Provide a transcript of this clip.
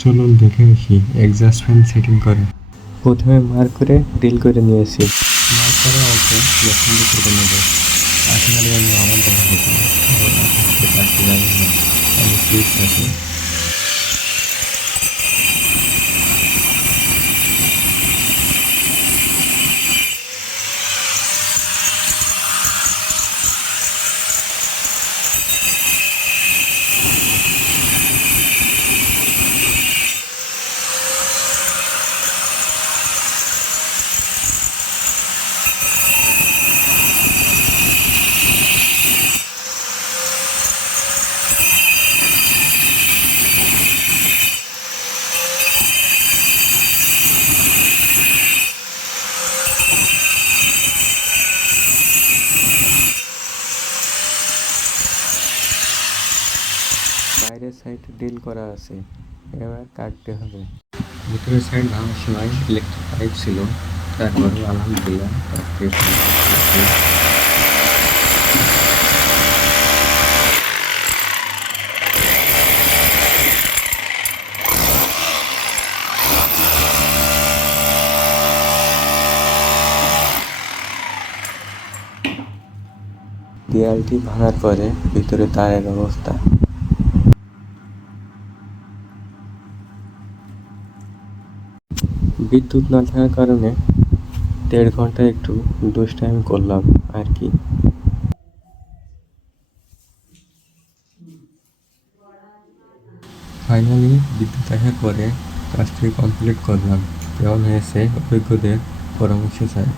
চলুন দেখে আসি এক্সস্ট ফ্যান সেটিং করে। প্রথমে মার্ক করে ডিল করে নিয়েছি। মার্ক করা আছে যখন দিকে নেবে আপনার জন্য আমার দেখা হতো এবং আপনাকে কাটতে যাবেন না। আমি ক্লিপ আছে বাইরের সাইড ডিল করা আছে, এবার কাটতে হবে। ভিতরের সাইড ভাঙার সময় ইলেকট্রিক পাইপ ছিল, তারপরেও আলহামদুলিল্লাহ দেয়ালটি ভাঙার পরে ভিতরে তারের অবস্থা। বিদ্যুৎ না থাকার কারণে 1.5 ঘন্টা একটু দুষ্টাইম করলাম আর কি। ফাইনালি বিদ্যুৎ আসার পরে কাজটি কমপ্লিট করলাম। কেমন হয়েছে অভিজ্ঞদের পরামর্শ চাই।